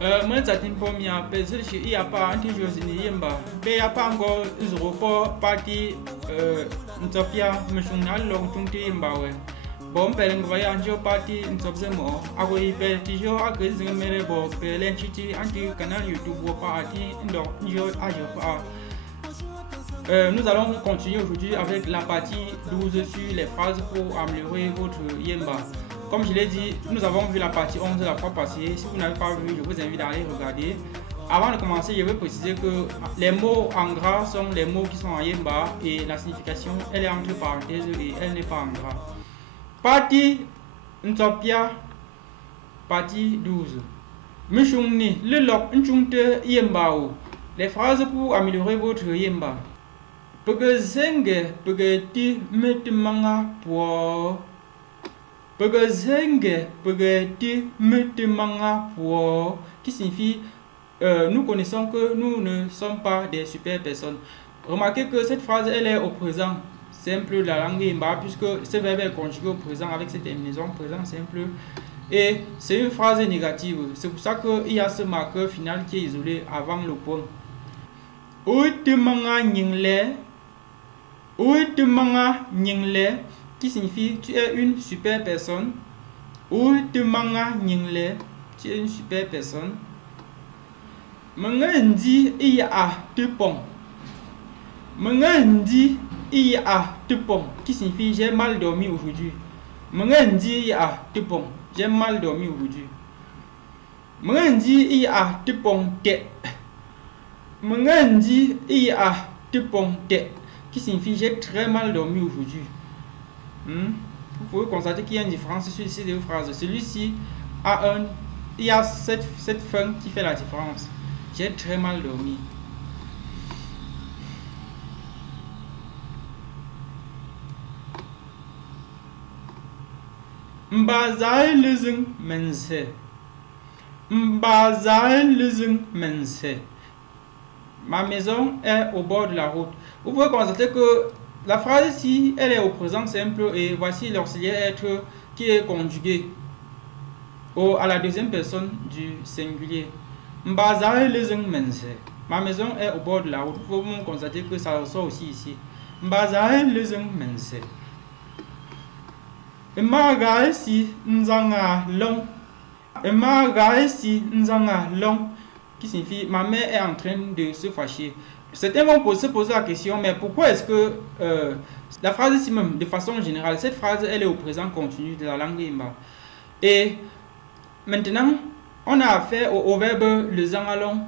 Moi, ça t'in pour m'y appeler, il n'y a pas un toujours ni yemba. Mais il n'y a pas encore un report parti, Ntopia, Mouchounal, long tunti yemba. Bon, père, nous voyons un parti, Ntopzemo. A quoi il fait toujours à que les Merebo, l'entité anti-canal YouTube ou parti, donc, nous allons continuer aujourd'hui avec la partie 12 sur les phrases pour améliorer votre yemba. Comme je l'ai dit, nous avons vu la partie 11 la fois passée. Si vous n'avez pas vu, je vous invite à aller regarder. Avant de commencer, je vais préciser que les mots en gras sont les mots qui sont en yemba et la signification, elle est entre parenthèses et elle n'est pas en gras. Partie Ntopia, partie 12. Mishungni, le lok nchungte yemba. Les phrases pour améliorer votre yemba. Pege zenge, pege ti metimanga po. Pege zenge, pege ti metimanga po. Qui signifie nous connaissons que nous ne sommes pas des super personnes. Remarquez que cette phrase elle est au présent simple de la langue yemba puisque ce verbe est conjugué au présent avec cette terminaison présent simple. Et c'est une phrase négative. C'est pour ça qu'il y a ce marqueur final qui est isolé avant le point. Uitemanga nyingle. Uitemanga nyingle, qui signifie tu es une super personne. Uitemanga nyingle, tu es une super personne. Mengendi iya tepong. Mengendi iya tepong, qui signifie j'ai mal dormi aujourd'hui. Mengendi iya tepong, j'ai mal dormi aujourd'hui. Mengendi iya tepong te. Mengendi iya tepong te, qui signifie j'ai très mal dormi aujourd'hui. Vous pouvez constater qu'il y a une différence sur ces deux phrases. Celui-ci il y a cette fin qui fait la différence. J'ai très mal dormi. Mbazai lezing mense. Mbazai lezing mense. Ma maison est au bord de la route. Vous pouvez constater que la phrase ici, elle est au présent simple et voici l'auxiliaire être qui est conjugué à la deuxième personne du singulier. Mbazae lezeng mense. Ma maison est au bord de la route. Vous pouvez constater que ça ressort aussi ici. Mbazae lezeng mense. Emaga si nzanga long. Emaga si nzanga long. Qui signifie ma mère est en train de se fâcher. Certains vont se poser la question, mais pourquoi est-ce que la phrase ici même, de façon générale, cette phrase elle est au présent continu de la langue yemba. Et maintenant, on a affaire au verbe le zangalong.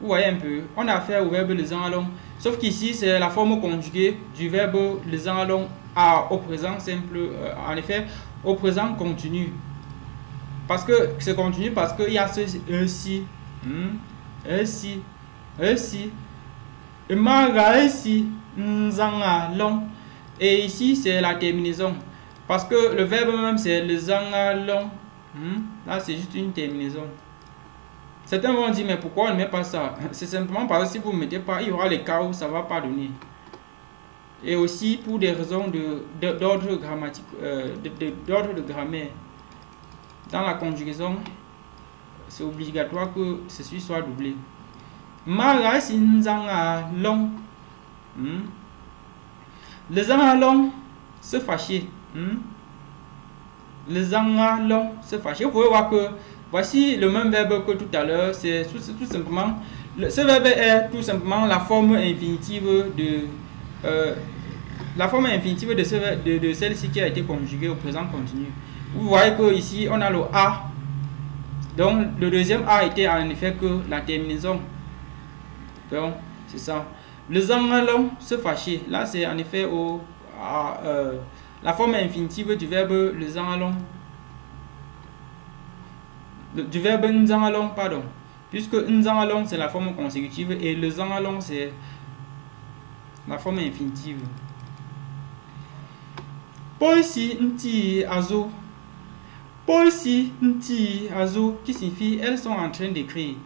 Vous voyez un peu, on a affaire au verbe le zangalong. Sauf qu'ici, c'est la forme conjuguée du verbe le zangalong au présent simple, en effet, au présent continu. Parce que c'est continu parce qu'il y a ce si. Et ici c'est la terminaison parce que le verbe même c'est le zangalong. Là c'est juste une terminaison. Certains vont dire mais pourquoi on ne met pas ça? C'est simplement parce que si vous ne mettez pas, il y aura les cas où ça ne va pas donner. Et aussi pour des raisons d'ordre grammatique, d'ordre de grammaire. Dans la conjugaison, c'est obligatoire que ceci soit doublé. Mara sinzanga long. Le zanga long se fâcher. Le zanga long se fâcher. Vous pouvez voir que voici le même verbe que tout à l'heure. C'est tout simplement. Ce verbe est tout simplement la forme infinitive de de celle-ci qui a été conjuguée au présent continu. Vous voyez que ici on a le a. Donc le deuxième a était en effet que la terminaison. Donc c'est ça. Le zangalong se fâcher. Là c'est en effet la forme infinitive du verbe le zangalong. Du verbe nzangalong, pardon. Puisque nzangalong c'est la forme consécutive et le zangalong c'est la forme infinitive. Poisi nti azo. Poisi nti azo qui signifie elles sont en train d'écrire.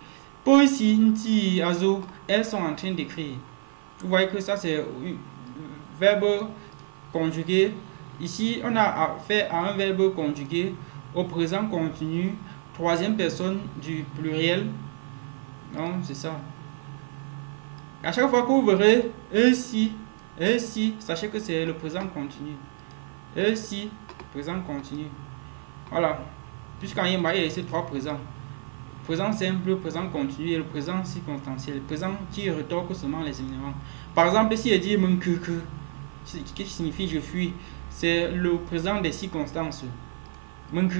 Poisi nti azo, elles sont en train d'écrire. Vous voyez que ça c'est verbe conjugué. Ici on a affaire à un verbe conjugué au présent continu troisième personne du pluriel. Non, c'est ça. À chaque fois que vous verrez si, sachez que c'est le présent continu. Si, présent continu. Voilà. Puisqu'en Yemba, il y a ces trois présents. Présent simple, présent continu et le présent circonstanciel. Le présent qui retorque seulement les éléments. Par exemple, si il dit mon que, qui signifie je fuis, c'est le présent des circonstances. Mon que,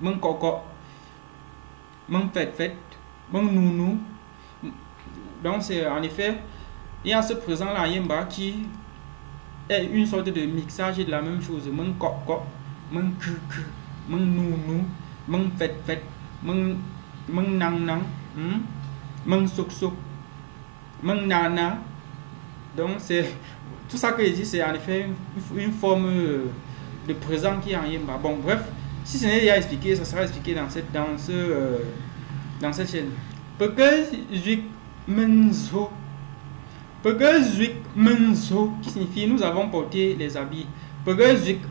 mon coco, mon fait, mon nounou. Donc, c'est en effet, il y a ce présent-là en Yemba qui est une sorte de mixage de la même chose. Mon coco, mon que, mon nounou, mon fait, mon nang, mon souk, mon nana. Donc, c'est tout ça que je dis, c'est en effet une forme de présent qui est en Yemba. Bon, bref, si ce n'est déjà expliqué, ça sera expliqué dans cette chaîne. Menzo, menzo, qui signifie nous avons porté les habits.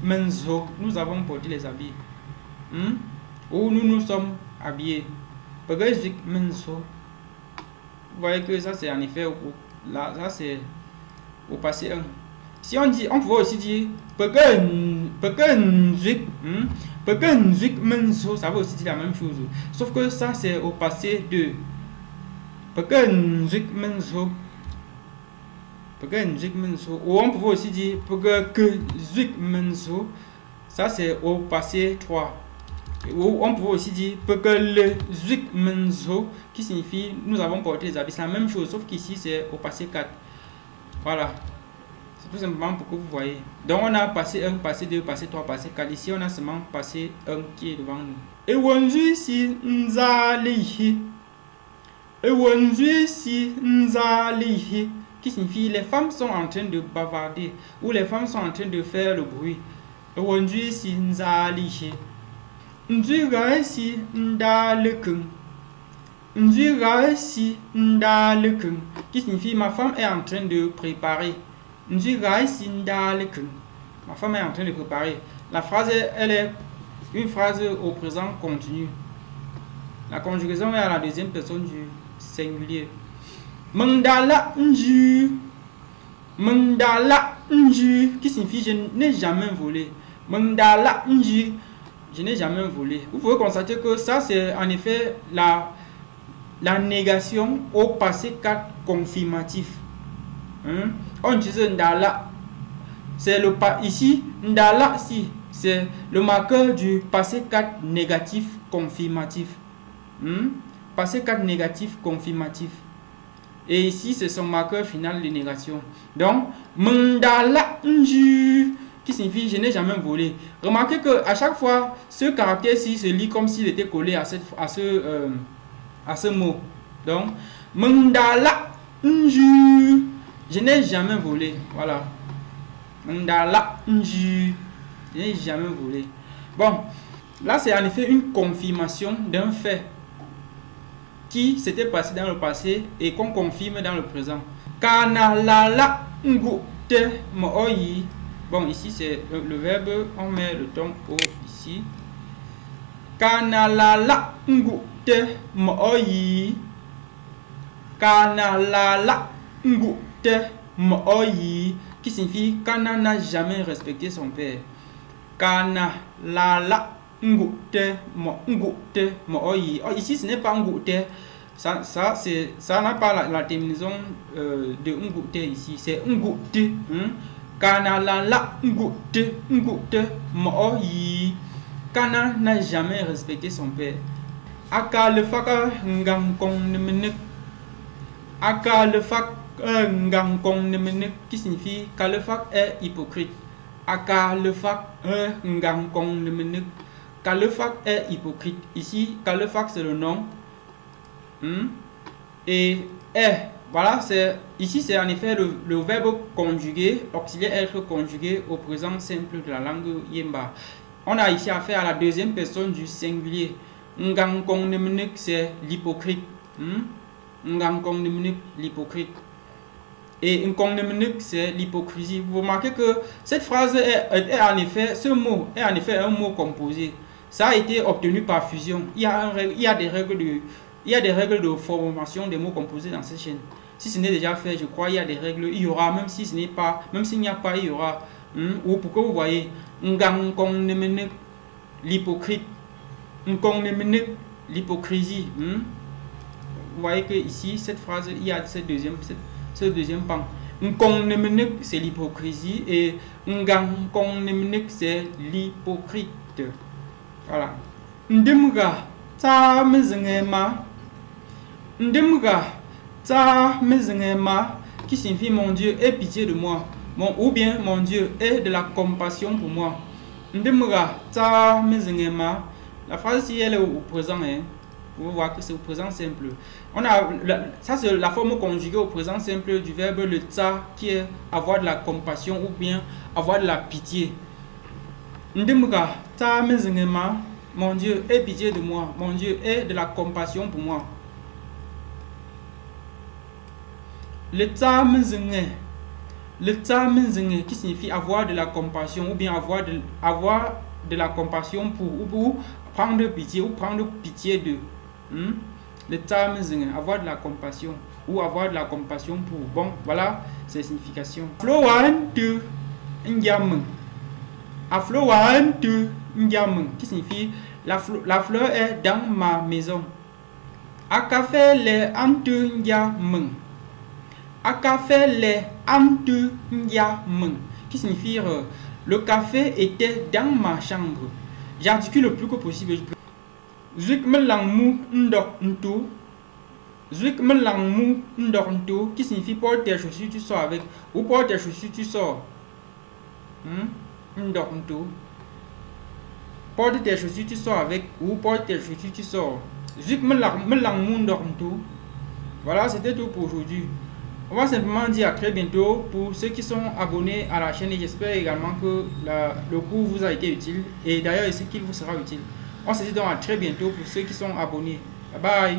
Menzo, nous avons porté les habits. Ou nous nous sommes habillés. Menzo. Vous voyez que ça c'est en effet là, ça c'est au passé 1. Si on dit, on peut aussi dire menzo, ça veut aussi dire la même chose. Sauf que ça c'est au passé 2. Menzo. Ou on peut aussi dire menzo, ça c'est au passé 3. Ou on peut aussi dire menzo, qui signifie nous avons porté les habits. C'est la même chose, sauf qu'ici c'est au passé 4. Voilà. C'est tout simplement pour que vous voyez. Donc on a passé 1, passé 2, passé 3, passé 4. Ici on a seulement passé 1 qui est devant nous. Et wanzu si nzalihi. Qui signifie les femmes sont en train de bavarder ou les femmes sont en train de faire le bruit. Qui signifie ma femme est en train de préparer. Ma femme est en train de préparer. La phrase, elle est une phrase au présent continu. La conjugaison est à la deuxième personne du singulier. Mandala nju, qui signifie je n'ai jamais volé. Mandala nju, je n'ai jamais volé. Vous pouvez constater que ça c'est en effet la négation au passé 4 confirmatif. On utilise ndala. C'est le pas ici ndala si c'est le marqueur du passé 4 négatif confirmatif. Passé 4 négatif confirmatif. Et ici, c'est son marqueur final de négation. Donc, mandala nju, qui signifie je n'ai jamais volé. Remarquez que à chaque fois, ce caractère-ci se lit comme s'il était collé à ce mot. Donc, mandala nju, je n'ai jamais volé. Voilà. Mandala nju, je n'ai jamais volé. Bon, là, c'est en effet une confirmation d'un fait qui s'était passé dans le passé et qu'on confirme dans le présent. Kanalala ngute moyi. Bon, ici c'est le verbe, on met le ton O ici. Kanalala ngute moyi. Kanalala ngute moyi, qui signifie Kana n'a jamais respecté son père. Kanalala ngute moyi. Oh, ici ce n'est pas ngute. Ça n'a pas la terminaison de ngute ici. C'est ngute. Kanalala ngute moyi. Kana n'a jamais respecté son père. Aka le faka ngangkong nemenek. Aka le fak ngangkong nemenek, qui signifie Kalefak est hypocrite. Aka le fak ngangkong nemenek. Kalefak est hypocrite. Ici, Kalefak c'est le nom. Et voilà, ici c'est en effet le verbe conjugué, auxiliaire être conjugué au présent simple de la langue Yemba. On a ici affaire à la deuxième personne du singulier. Ngangkong nemenek, c'est l'hypocrite. Ngangkong nemenek, l'hypocrite. Et Ngong nemenek, c'est l'hypocrisie. Vous remarquez que cette phrase est en effet, ce mot est en effet un mot composé. Ça a été obtenu par fusion. Il y a des règles de formation des mots composés dans cette chaîne. Si ce n'est déjà fait, je crois il y a des règles. Il y aura, même si ce n'est pas, même s'il n'y a pas, il y aura. Ou pour que vous voyez, l'hypocrite, l'hypocrisie. Vous voyez que ici, cette phrase, il y a ce deuxième pan. C'est l'hypocrisie et c'est l'hypocrite. Voilà. Ndemga ta mezengema. Ndemga ta mezengema, qui signifie mon Dieu, aie pitié de moi. Ou bien mon Dieu, aie de la compassion pour moi. Ndemga ta mezengema. La phrase ici, elle est au présent. Vous voyez que c'est au présent simple. Ça c'est la forme conjuguée au présent simple du verbe le ta, qui est avoir de la compassion ou bien avoir de la pitié. Ndemga ta mezengema, mon Dieu, aie pitié de moi. Mon Dieu, aie de la compassion pour moi. Le ta mezenge, qui signifie avoir de la compassion ou bien avoir de la compassion pour ou prendre pitié ou prendre pitié de. Le ta mezenge, avoir de la compassion ou avoir de la compassion pour. Bon, voilà ses significations. Flowantu Ndiam. Aflowantu Ndiam, qui signifie la fleur est dans ma maison. Akafe le antu Ndiam. Akafe le antu Ndiam, qui signifie le café était dans ma chambre. J'articule le plus que possible. Zuik me lang mu ndok ntu. Zuik me lang mu ndok ntu, qui signifie porte tes chaussures, tu sors avec. Ou porte tes chaussures, tu sors. Ndok ntu. Porte tes chaussures, tu sors avec. Ou porte tes chaussures, tu sors. Zuik me lang mu ndok ntu. Voilà, c'était tout pour aujourd'hui. On va simplement dire à très bientôt pour ceux qui sont abonnés à la chaîne et j'espère également que le cours vous a été utile et d'ailleurs c'est qu'il vous sera utile. On se dit donc à très bientôt pour ceux qui sont abonnés. Bye bye.